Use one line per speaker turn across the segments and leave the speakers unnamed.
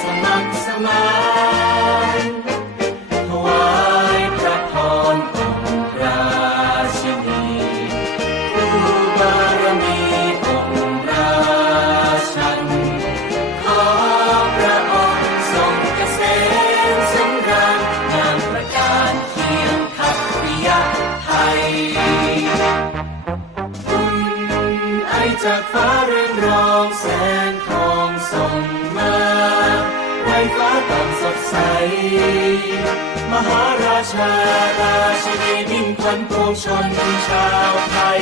สมัคสมานถวายพระพรองค์ราชินีผู้ารมีองค์ราชัน ขอพระองค์ทรงเกษมสำราญนามประการเคียงทัพิยะไทยบุญไอจากฟ้าเรืองรองแสงทอง มหาราชาราชินีมิ่งขวัญปวงชนชาวไทย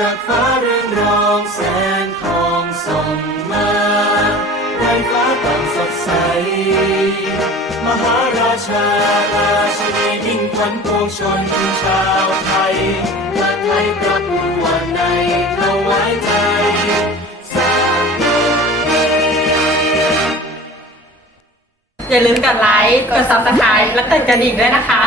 จากฟ้าเรืองรองแสงทองส่องมาไรฟ้าต่างสดใส มหาราชาราชินีมิ่งขวัญปวงชนชาวไทยพระไทยพระผู้วันในถวายใจ
อย่าลืมกดไลค์ กด subscribe และกดกระดิ่งด้วยนะคะ